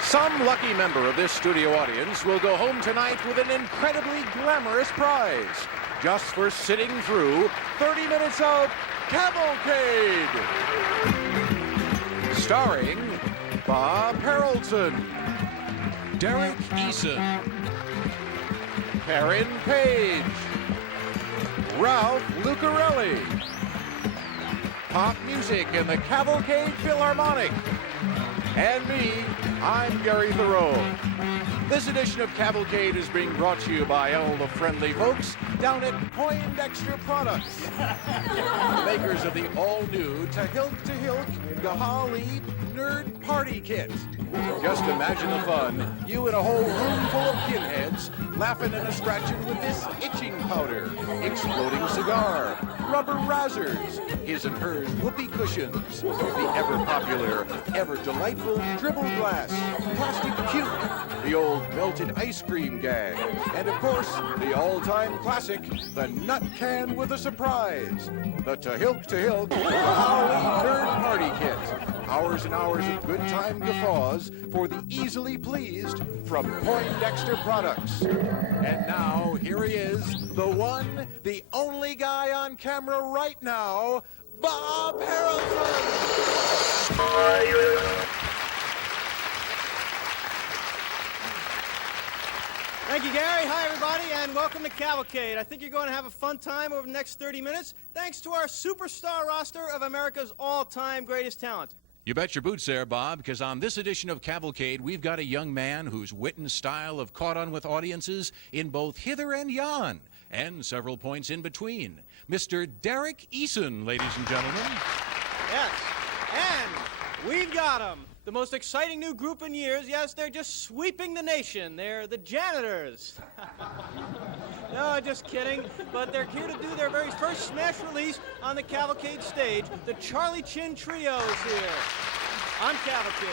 Some lucky member of this studio audience will go home tonight with an incredibly glamorous prize, just for sitting through 30 minutes of Cavalcade. Starring Bob Haroldson, Derrick Eason, Perren Page, Ralph Lucarelli, pop music in the Cavalcade Philharmonic, and me, I'm Gary Theroux. This edition of Cavalcade is being brought to you by all the friendly folks down at Poindexter Products, the makers of the all-new Tehilk Gahali Nerd Party Kit. Just imagine the fun, you and a whole room full of pinheads laughing and scratching with this itching powder, exploding cigar, rubber razzers, his and hers whoopee cushions, the ever-popular, ever-delightful dribble glass, plastic puke, the old melted ice cream gag, and of course, the all-time classic, the nut can with a surprise, the Tehilk Gahali Nerd Party Kit. Hours and hours of good time guffaws for the easily pleased from Poindexter Products. And now, here he is, the one, the only guy on camera right now, Bob Haroldson! Thank you, Gary. Hi, everybody, and welcome to Cavalcade. I think you're going to have a fun time over the next 30 minutes, thanks to our superstar roster of America's all-time greatest talent. You bet your boots there, Bob, because on this edition of Cavalcade, we've got a young man whose wit and style have caught on with audiences in both hither and yon, and several points in between. Mr. Derrick Eason, ladies and gentlemen. Yes, and we've got them. The most exciting new group in years. Yes, they're just sweeping the nation. They're the Janitors. No, just kidding. But they're here to do their very first smash release on the Cavalcade stage. The Charley Chin Trio is here on Cavalcade.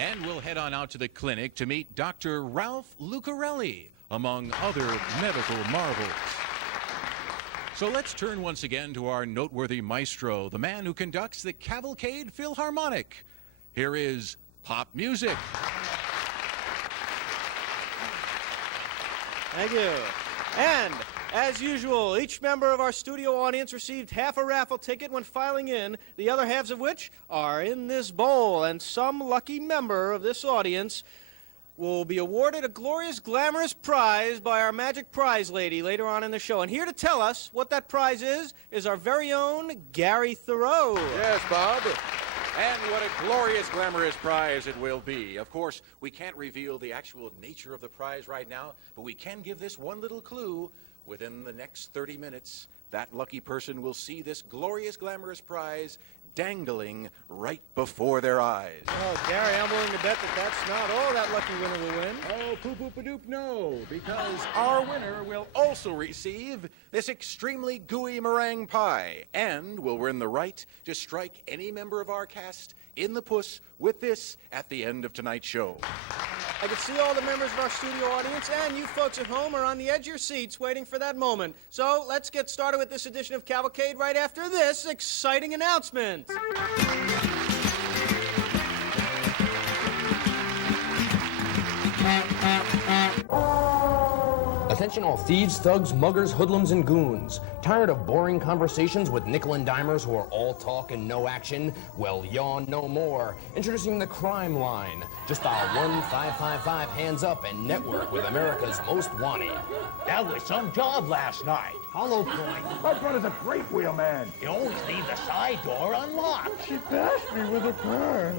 And we'll head on out to the clinic to meet Dr. Ralph Lucarelli, among other medical marvels. So let's turn once again to our noteworthy maestro, the man who conducts the Cavalcade Philharmonic. Here is pop music. Thank you. And, as usual, each member of our studio audience received half a raffle ticket when filing in, the other halves of which are in this bowl. And some lucky member of this audience will be awarded a glorious, glamorous prize by our magic prize lady later on in the show. And here to tell us what that prize is our very own Gary Theroux. Yes, Bob. And what a glorious, glamorous prize it will be. Of course, we can't reveal the actual nature of the prize right now, but we can give this one little clue. Within the next 30 minutes, that lucky person will see this glorious, glamorous prize dangling right before their eyes. Oh, Gary, I'm willing to bet that that's not all that lucky winner will win. Oh, poop-a-doop, no, because our winner will also receive this extremely gooey meringue pie and will win the right to strike any member of our cast in the puss with this at the end of tonight's show. I can see all the members of our studio audience and you folks at home are on the edge of your seats waiting for that moment. So let's get started with this edition of Cavalcade right after this exciting announcement. Attention all thieves, thugs, muggers, hoodlums, and goons. Tired of boring conversations with nickel and dimers who are all talk and no action? Well, yawn no more. Introducing the Crime Line. Just dial 1-555 hands up and network with America's most wanted. That was some job last night. Hollow point. My brother's a great wheelman. You always leave the side door unlocked. She bashed me with a car.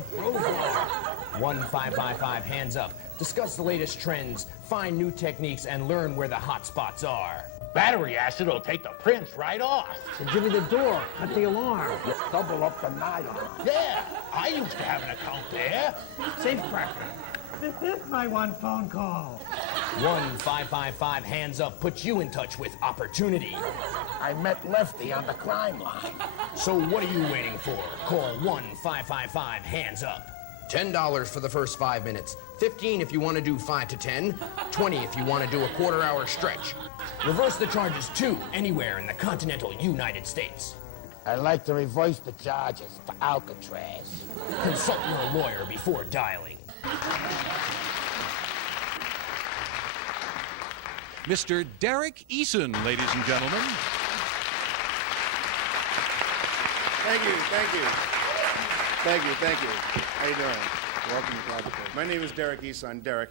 1-555 hands up. Discuss the latest trends, find new techniques, and learn where the hot spots are. Battery acid will take the prints right off. So give me the door. Cut the alarm. You double up the nylon. Yeah, I used to have an account there. Safecracker. This is my one phone call. 1-555 hands up puts you in touch with opportunity. I met Lefty on the Crime Line. So what are you waiting for? Call 1-555 hands up. $10 for the first 5 minutes. $15 if you want to do 5 to 10. $20 if you want to do a quarter-hour stretch. Reverse the charges too, anywhere in the continental United States. I'd like to reverse the charges for Alcatraz. Consult your lawyer before dialing. Mr. Derrick Eason, ladies and gentlemen. Thank you. How you doing? Welcome to Cavalcade. My name is Derrick Eason. Derrick,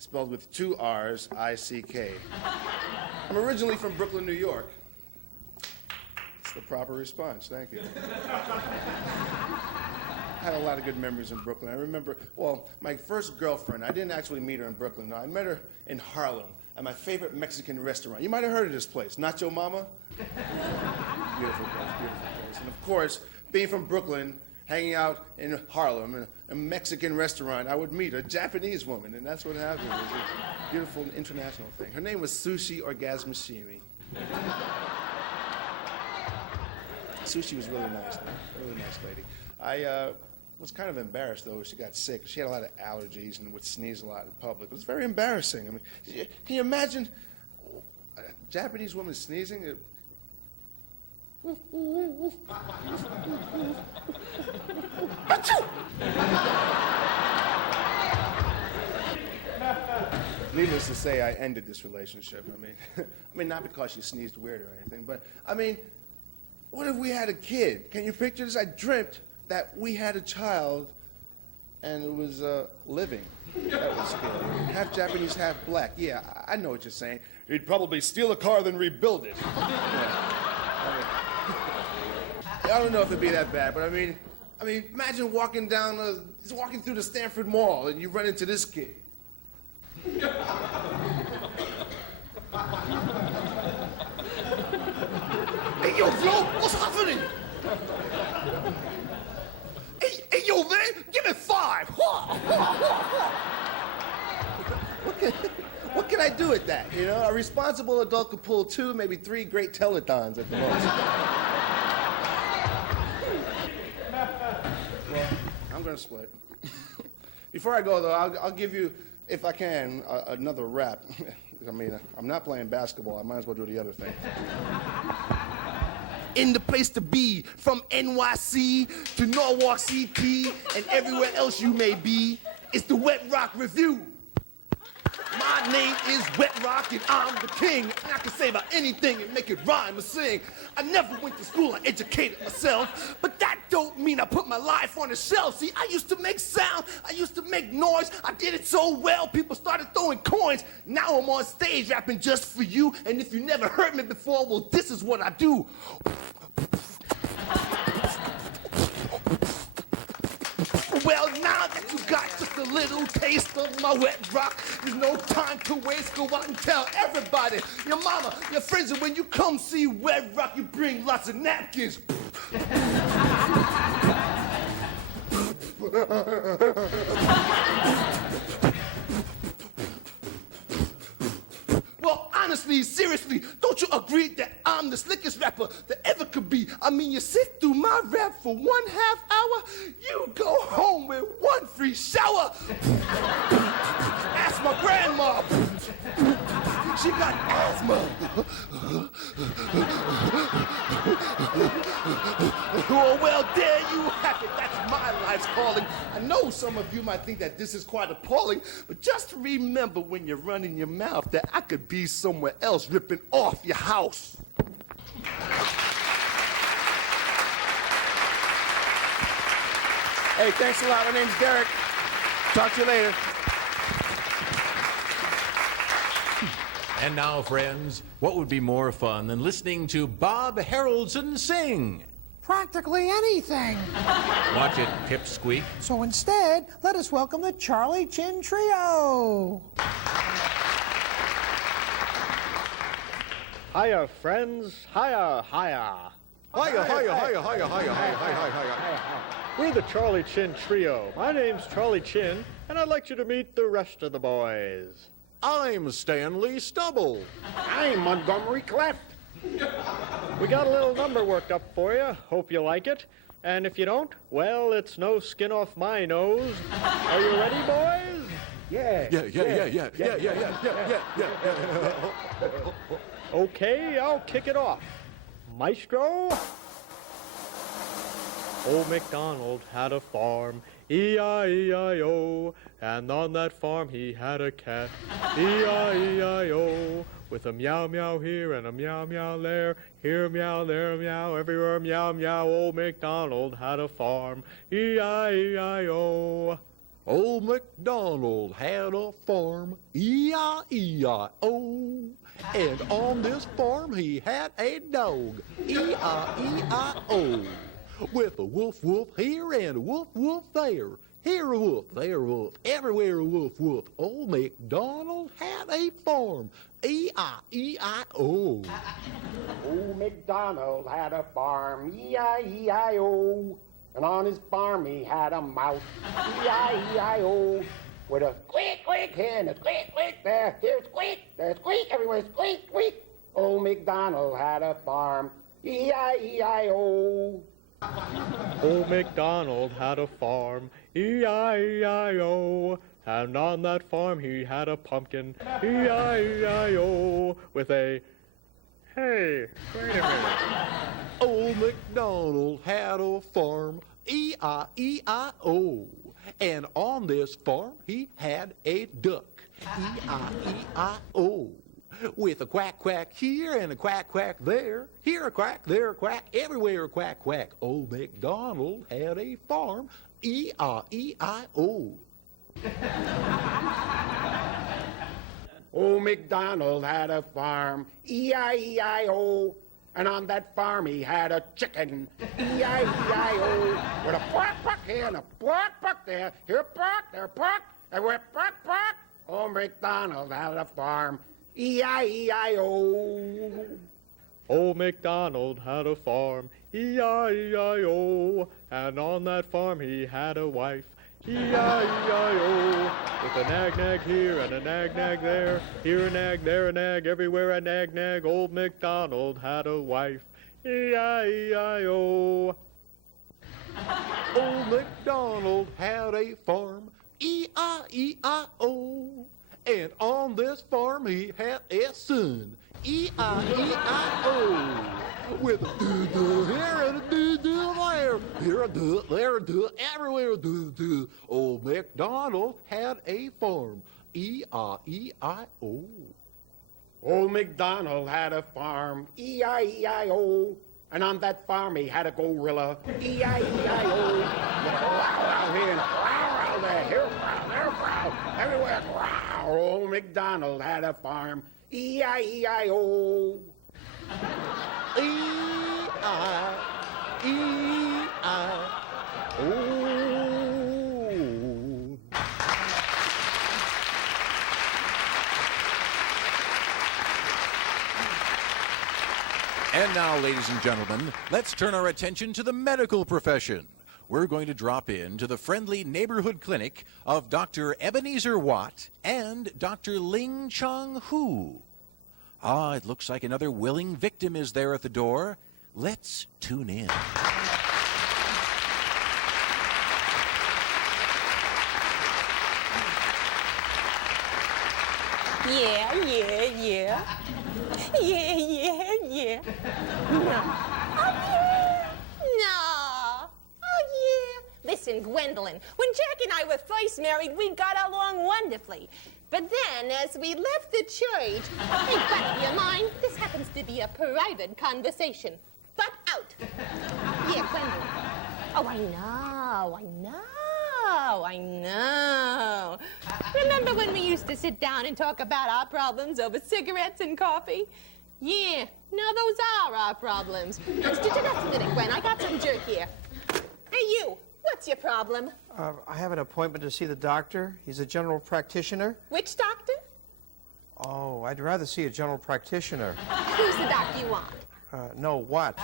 spelled with 2 R's, I-C-K. I'm originally from Brooklyn, New York. It's the proper response. Thank you. I had a lot of good memories in Brooklyn. I remember, well, my first girlfriend, I didn't actually meet her in Brooklyn. No, I met her in Harlem at my favorite Mexican restaurant. You might have heard of this place, Nacho Mama. Beautiful place. And of course, being from Brooklyn, hanging out in Harlem in a Mexican restaurant, I would meet a Japanese woman, and that's what happened. It was a beautiful international thing. Her name was Sushi Orgasmashimi. Sushi was really nice lady. I was kind of embarrassed, though. She got sick. She had a lot of allergies and would sneeze a lot in public. It was very embarrassing. I mean, can you imagine a Japanese woman sneezing? Needless to say, I ended this relationship. I mean, not because she sneezed weird or anything, but I mean, what if we had a kid? Can you picture this? I dreamt that we had a child, and it was living. That was scary. Half Japanese, half black. Yeah, I know what you're saying. He'd probably steal a car, then rebuild it. Yeah. I don't know if it'd be that bad, but I mean, imagine walking through the Stanford Mall, and you run into this kid. Hey, yo, Flo, what's happening? Hey, yo, man, give me 5. What can I do with that, you know? A responsible adult could pull 2, maybe 3 great telethons at the most. Well, I'm gonna split. Before I go, though, I'll give you, if I can, another rap. I mean, I'm not playing basketball. I might as well do the other thing. In the place to be, from NYC to Norwalk CT and everywhere else you may be, it's the Wet Rock Review. My name is Wet Rock and I'm the king. And I can say about anything and make it rhyme or sing. I never went to school, I educated myself, but that don't mean I put my life on the shelf. See, I used to make sound, I used to make noise. I did it so well, people started throwing coins. Now I'm on stage rapping just for you. And if you never heard me before, well, this is what I do. Well, now that you got just a little taste of my wet rock, there's no time to waste. Go out and tell everybody, your mama, your friends, and when you come see Wet Rock, you bring lots of napkins. Well, honestly, seriously, don't you agree that I'm the slickest rapper that ever could be? I mean, you sit through my rap for 1/2 hour, you go home with 1 free shower. Ask my grandma. She got asthma. Oh, well, there you have it. That's my life's calling. I know some of you might think that this is quite appalling, but just remember when you're running your mouth that I could be somewhere else ripping off your house. Hey, thanks a lot. My name's Derrick. Talk to you later. And now, friends, what would be more fun than listening to Bob Haroldson sing? Practically anything. Watch it, pipsqueak. So instead, let us welcome the Charley Chin Trio. Hiya, friends. Hiya, hiya. Hiya, hiya, hiya, hiya, hiya, hiya, hiya. We're the Charley Chin Trio. My name's Charley Chin, and I'd like you to meet the rest of the boys. I'm Stanley Stubble. I'm Montgomery Cleft. We got a little number worked up for you. Hope you like it. And if you don't, well, it's no skin off my nose. Are you ready, boys? Yeah. Okay, I'll kick it off. Maestro, Old MacDonald had a farm, E-I-E-I-O, and on that farm he had a cat, E-I-E-I-O, with a meow meow here and a meow meow there, here meow, there meow, everywhere meow meow. Old MacDonald had a farm, E-I-E-I-O. Old MacDonald had a farm, E-I-E-I-O. And on this farm he had a dog, E-I-E-I-O. With a woof woof here and a woof woof there. Here a woof, there a woof, everywhere a woof woof. Old MacDonald had a farm, E-I-E-I-O. Old MacDonald had a farm, E-I-E-I-O. And on his farm he had a mouse, E-I-E-I-O. With a squeak, squeak here and a squeak, squeak there. Here squeak, there squeak, everywhere squeak, squeak. Old MacDonald had a farm, E-I-E-I-O. Old MacDonald had a farm, E-I-E-I-O. And on that farm he had a pumpkin, E-I-E-I-O. With a, hey, wait a minute. Old MacDonald had a farm, E-I-E-I-O. And on this farm he had a duck, E-I-E-I-O. With a quack quack here and a quack quack there, here a quack, there a quack, everywhere a quack quack. Old MacDonald had a farm, E-I-E-I-O. Old MacDonald had a farm, E-I-E-I-O. And on that farm he had a chicken, E-I-E-I-O. With a bark, bark here and a bark, bark there. Here bark, there bark, everywhere bark, bark. Old MacDonald had a farm, E-I-E-I-O. Old MacDonald had a farm, E-I-E-I-O. And on that farm he had a wife, E-I-E-I-O. With a nag nag here and a nag nag there, here a nag, there a nag, everywhere a nag nag. Old MacDonald had a wife, E-I-E-I-O. Old MacDonald had a farm, E-I-E-I-O. And on this farm he had a son, E-I-E-I-O. With a do-do here and a do-do there. Here a do, there a do, everywhere a do-do. Old MacDonald had a farm, E-I-E-I-O. Old MacDonald had a farm, E-I-E-I-O. And on that farm he had a gorilla, E-I-E-I-O. With a row here and a row there. Here a row, there a row, everywhere a row. Old MacDonald had a farm, E-I-E-I-O. E-I-E-I-O. And now, ladies and gentlemen, let's turn our attention to the medical profession. We're going to drop in to the friendly neighborhood clinic of Dr. Ebenezer Watt and Dr. Ling Chong Hu. Ah, it looks like another willing victim is there at the door. Let's tune in. Yeah. No. Oh, yeah. Listen, Gwendolyn, when Jack and I were first married, we got along wonderfully. But then, as we left the church, hey, buddy, do you mind? This happens to be a private conversation. Butt out. Yeah, Gwendolyn. Oh, I know. Remember when we used to sit down and talk about our problems over cigarettes and coffee? Yeah, now those are our problems. Just a minute, Gwen. I got some jerk here. Hey, you. What's your problem? I have an appointment to see the doctor. He's a general practitioner. Which doctor? Oh, I'd rather see a general practitioner. Who's the doctor you want? No, what?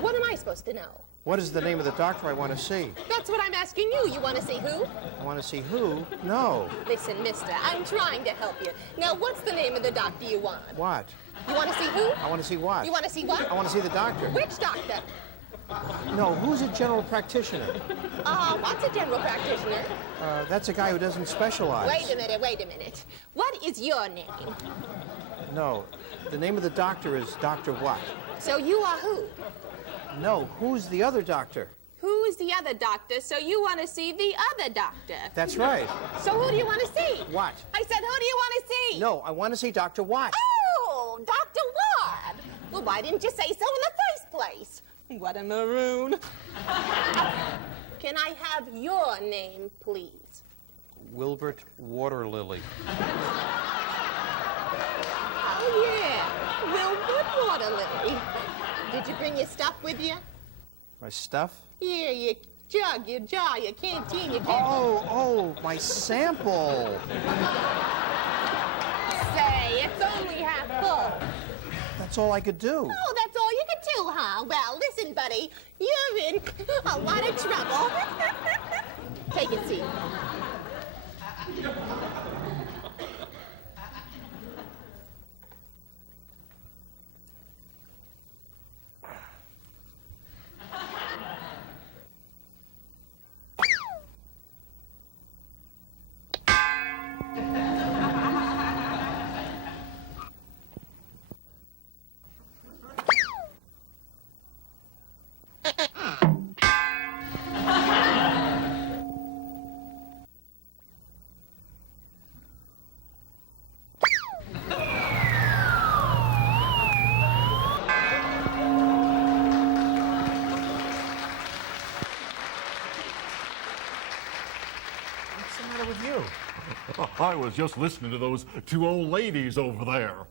What am I supposed to know? What is the name of the doctor I want to see? That's what I'm asking you. You want to see who? I want to see who? No. Listen, mister, I'm trying to help you. Now, what's the name of the doctor you want? What? You want to see who? I want to see what? You want to see what? I want to see the doctor. Which doctor? No, who's a general practitioner? What's a general practitioner? That's a guy who doesn't specialize. Wait a minute. What is your name? No, the name of the doctor is Dr. What? So you are who? No, who's the other doctor? Who who's the other doctor, so you want to see the other doctor. That's right. So who do you want to see? What? I said, who do you want to see? No, I want to see Dr. Watt. Oh, Dr. Watt. Well, why didn't you say so in the first place? What a maroon. Can I have your name, please? Wilbert Waterlily. Oh, yeah. Wilbert Waterlily. Did you bring your stuff with you? My stuff? Yeah, your jug, your jar, your canteen, your Oh, my sample. Say, it's only half full. That's all I could do. Oh, that's all you could do, huh? Well, listen, buddy, you're in a lot of trouble. Take a seat. With you? I was just listening to those two old ladies over there.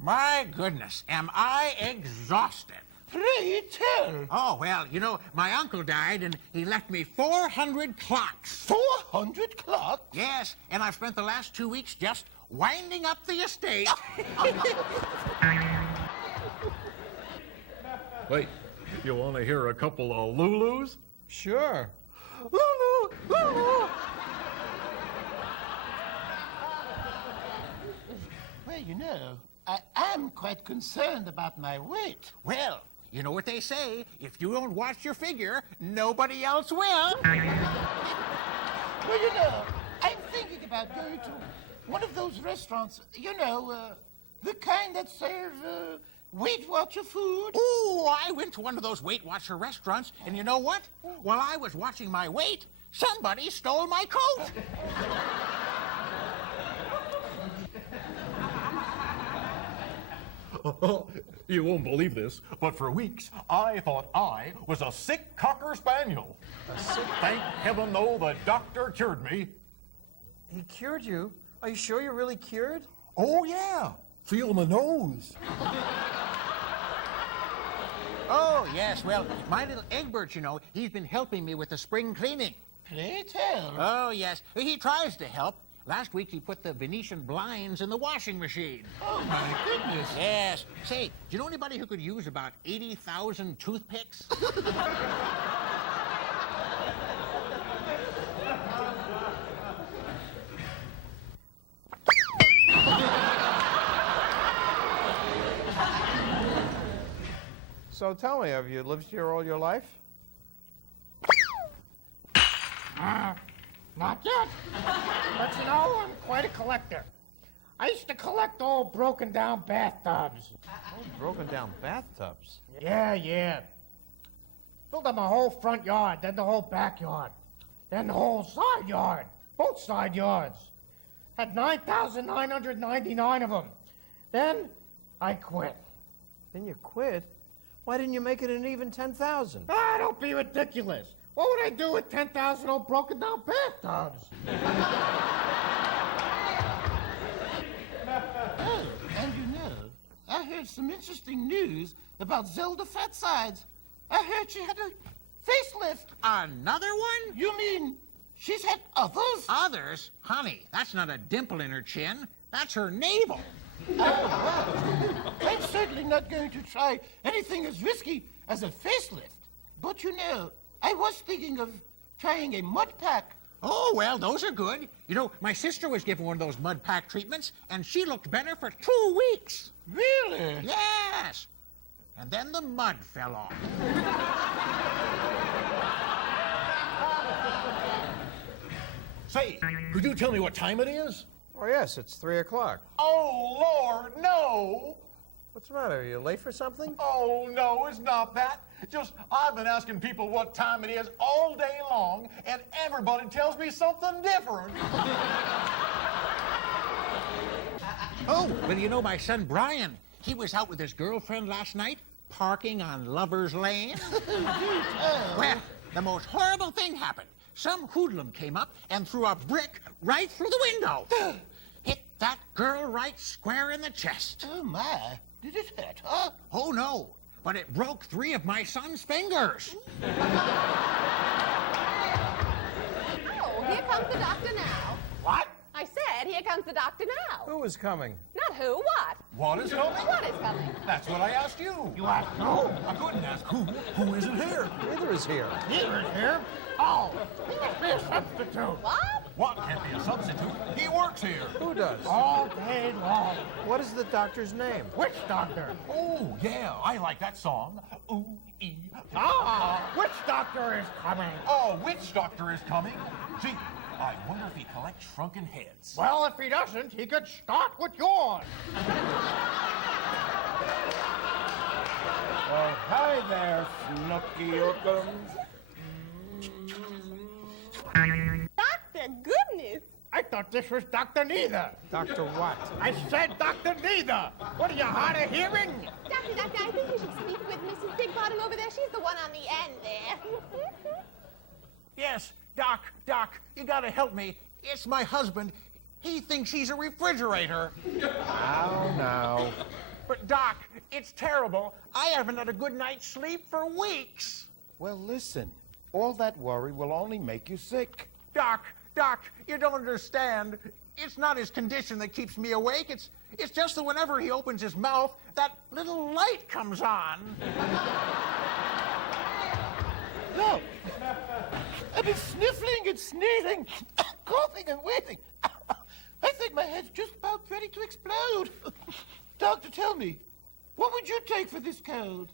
My goodness, am I exhausted. Pray tell. Oh, well, you know, my uncle died and he left me 400 clocks. 400 clocks? Yes, and I've spent the last 2 weeks just winding up the estate. Wait, you want to hear a couple of Lulus? Sure. Lulu, Lulu. Well, you know, I am quite concerned about my weight. Well, you know what they say, if you don't watch your figure, nobody else will. Well, you know, I'm thinking about going to one of those restaurants, you know, the kind that serve Weight Watcher food. Oh, I went to one of those Weight Watcher restaurants, and you know what? While I was watching my weight, somebody stole my coat. You won't believe this, but for weeks I thought I was a sick Cocker Spaniel. Thank heaven, though, the doctor cured me. He cured you? Are you sure you're really cured? Oh, yeah. Feel my nose. Oh, yes, well, my little Egbert, you know, he's been helping me with the spring cleaning. Pray tell. Oh, yes, he tries to help. Last week he put the Venetian blinds in the washing machine. Oh, my goodness. Yes. Say, do you know anybody who could use about 80,000 toothpicks? So tell me, have you lived here all your life? Not yet. But you know, I'm quite a collector. I used to collect old broken down bathtubs. Broken down bathtubs? Yeah. Filled up my whole front yard, then the whole backyard, then the whole side yard, both side yards. Had 9,999 of them. Then I quit. Then you quit? Why didn't you make it an even 10,000? Ah, don't be ridiculous. What would I do with 10,000 old broken down bathtubs? Oh, and you know, I heard some interesting news about Zelda Fatsides. I heard she had a facelift. Another one? You mean she's had others? Others? Honey, that's not a dimple in her chin. That's her navel. I'm certainly not going to try anything as risky as a facelift. But you know, I was thinking of trying a mud pack. Oh, well, those are good. You know, my sister was given one of those mud pack treatments, and she looked better for 2 weeks. Really? Yes. And then the mud fell off. Say, could you tell me what time it is? Oh, yes, it's 3 o'clock. Oh, Lord, no! What's the matter? Are you late for something? Oh, no, it's not that. I've been asking people what time it is all day long, and everybody tells me something different. Oh, well, you know my son Brian, he was out with his girlfriend last night, parking on Lover's Lane. Well, the most horrible thing happened. Some hoodlum came up and threw a brick right through the window. Hit that girl right square in the chest. Oh, my. Did it hurt, huh? Oh, no. But it broke 3 of my son's fingers. Oh, here comes the doctor now. What? I said, here comes the doctor now. Who is coming? Not who, what? What is coming? What is coming? That's what I asked you. You asked who? I couldn't ask who. Who isn't here? Neither is here. Neither is here. Oh, he must be a substitute. What? What can't be a substitute? He works here. Who does? All day long. What is the doctor's name? Witch doctor. Oh, yeah, I like that song. Ooh, ee. Ah, witch doctor is coming. Oh, which doctor is coming? Gee, I wonder if he collects shrunken heads. Well, if he doesn't, he could start with yours. Well, hi there, Snooky Ookums. Doctor, goodness. I thought this was Dr. Neither. Doctor what? I said Dr. Neither. What are you, hard of hearing? Doctor, I think you should speak with Mrs. Big Bottom over there. She's the one on the end there. Yes, Doc, you gotta help me. It's my husband. He thinks he's a refrigerator. Now. But, Doc, it's terrible. I haven't had a good night's sleep for weeks. Well, listen. All that worry will only make you sick. Doc, you don't understand. It's not his condition that keeps me awake. It's just that whenever he opens his mouth, that little light comes on. Look, I've been sniffling and sneezing, coughing and wheezing. I think my head's just about ready to explode. Doctor, tell me, what would you take for this cold?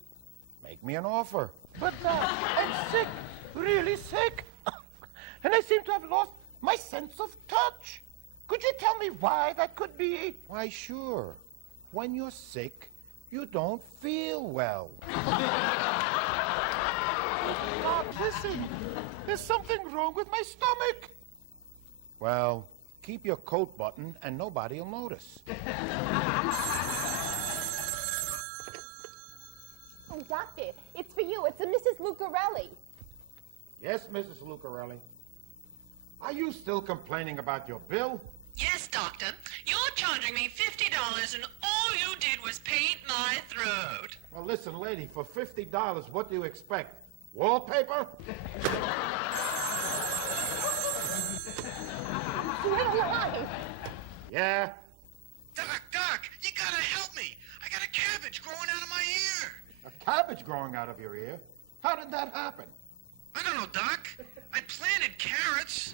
Make me an offer. But I'm sick, really sick. And I seem to have lost my sense of touch. Could you tell me why that could be? Why, sure. When you're sick, you don't feel well. Doc, listen, there's something wrong with my stomach. Well, keep your coat button and nobody will notice. Oh, Doctor, it's for you. It's a Mrs. Lucarelli. Yes, Mrs. Lucarelli. Are you still complaining about your bill? Yes, Doctor. You're charging me $50 and all you did was paint my throat. Well, listen, lady, for $50, what do you expect? Wallpaper? Little line. Yeah? Doc, you gotta help me. I got a cabbage growing out of my ear. A cabbage growing out of your ear? How did that happen? I don't know, Doc. I planted carrots.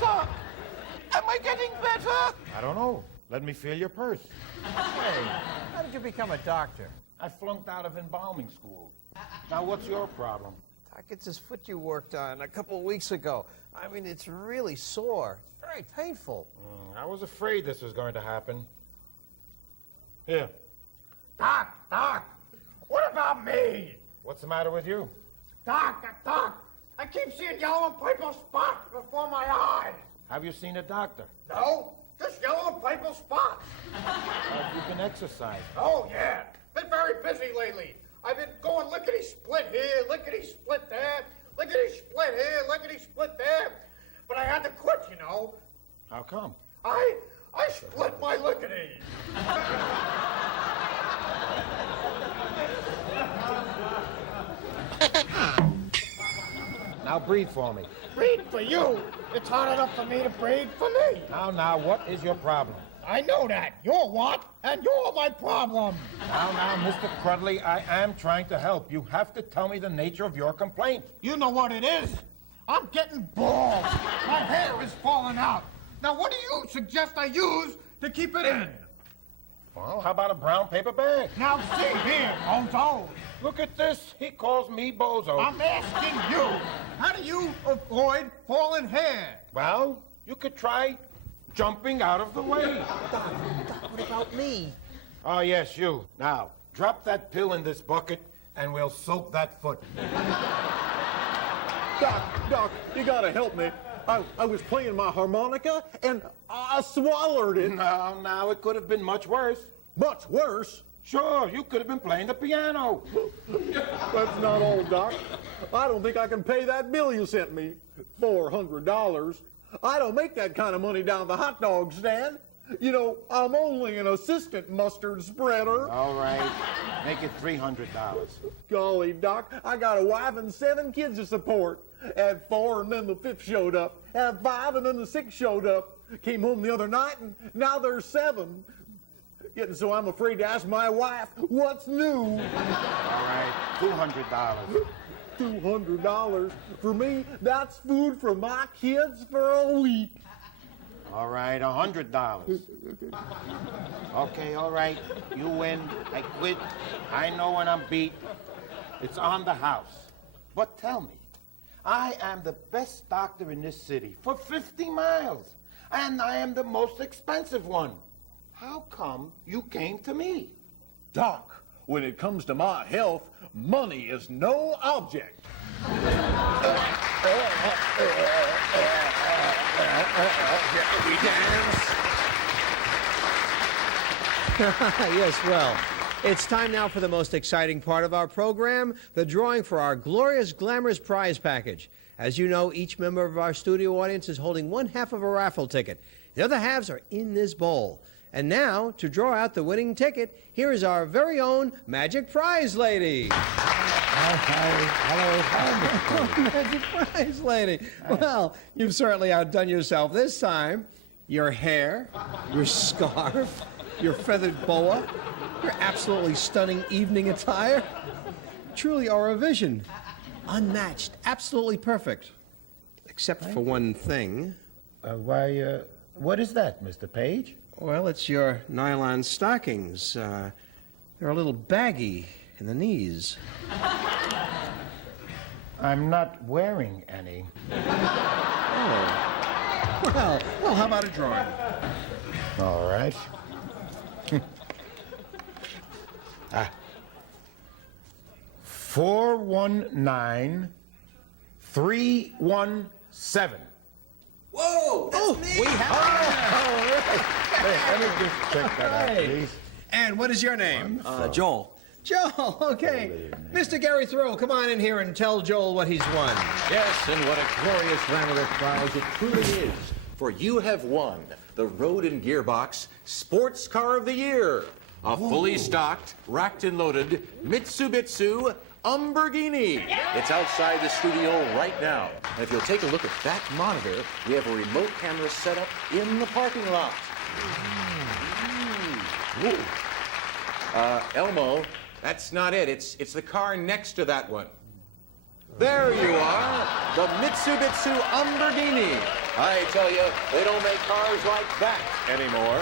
Doc, am I getting better? I don't know. Let me feel your purse. Hey, how did you become a doctor? I flunked out of embalming school. Now, what's your problem? Doc, it's his foot you worked on a couple of weeks ago. I mean, it's really sore. It's very painful. I was afraid this was going to happen. Here. Doc, what about me? What's the matter with you? Doc, I keep seeing yellow and purple spots before my eyes. Have you seen a doctor? No, just yellow and purple spots. Have you been exercising? Oh, yeah. Been very busy lately. I've been going lickety-split here, lickety-split there, lickety-split here, lickety-split there. But I had to quit, you know. How come? I split my lickety. Now breathe for me. Breathe for you. It's hard enough for me to breathe for me. Now, what is your problem? I know that. You're what? And you're my problem. Now, Mr. Crudley, I am trying to help. You have to tell me the nature of your complaint. You know what it is? I'm getting bald. My hair is falling out. Now, what do you suggest I use to keep it in? Well, how about a brown paper bag? Now, see here, Bozo. Look at this. He calls me Bozo. I'm asking you, how do you avoid falling hair? Well, you could try jumping out of the way. Doc, what about me? Oh, yes, you. Now, Drop that pill in this bucket, and we'll soak that foot. Doc, you gotta help me. I was playing my harmonica, and I swallowed it. No, it could have been much worse. Much worse? Sure, you could have been playing the piano. That's not all, Doc. I don't think I can pay that bill you sent me. $400. I don't make that kind of money down at the hot dog stand. You know, I'm only an assistant mustard spreader. All right, make it $300. Golly, Doc, I got a wife and 7 kids to support. Had 4 and then the 5th showed up. Had 5 and then the 6th showed up. Came home the other night and now there's 7. Getting so I'm afraid to ask my wife what's new. All right, $200. $200 for me? That's food for my kids for a week. All right, $100. Okay, all right, you win. I quit. I know when I'm beat. It's on the house. But tell me, I am the best doctor in this city for 50 miles, and I am the most expensive one. How come you came to me? Doc, when it comes to my health, money is no object. We dance. Yes, well, it's time now for the most exciting part of our program, the drawing for our glorious, glamorous prize package. As you know, each member of our studio audience is holding one half of a raffle ticket. The other halves are in this bowl. And now, to draw out the winning ticket, here is our very own Magic Prize Lady. Hello. Magic Prize Lady. Well, you've certainly outdone yourself this time. Your hair, your scarf, your feathered boa, your absolutely stunning evening attire truly are a vision. Unmatched, absolutely perfect. Except for one thing. What is that, Mr. Page? Well, it's your nylon stockings. They're a little baggy in the knees. I'm not wearing any. Oh. Well, how about a drawing? All right. 419317. Whoa, that's me. We have Hey, let me just check that out, please. And what is your name? Joel. Joel, okay. Mr. Gary Theroux, come on in here and tell Joel what he's won. Yes, and what a glorious glamorous prize it truly is. For you have won the Road and Gearbox Sports Car of the Year. A fully stocked, racked and loaded Mitsubishi Umberghini. It's outside the studio right now. And if you'll take a look at that monitor, we have a remote camera set up in the parking lot. Elmo, that's not it. It's the car next to that one. There you are, the Mitsubishi Umberghini. I tell you, they don't make cars like that anymore.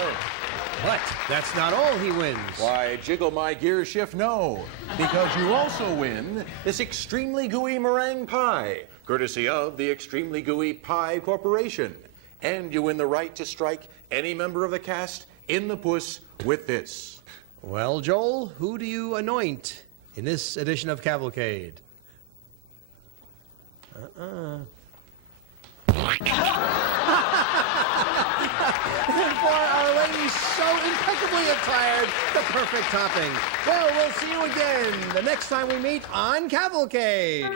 But that's not all he wins. Why, jiggle my gear shift, no. Because you also win this extremely gooey meringue pie, courtesy of the Extremely Gooey Pie Corporation. And you win the right to strike any member of the cast in the puss with this. Well, Joel, who do you anoint in this edition of Cavalcade? And for our ladies so impeccably attired, the perfect topping. Well, we'll see you again the next time we meet on Cavalcade.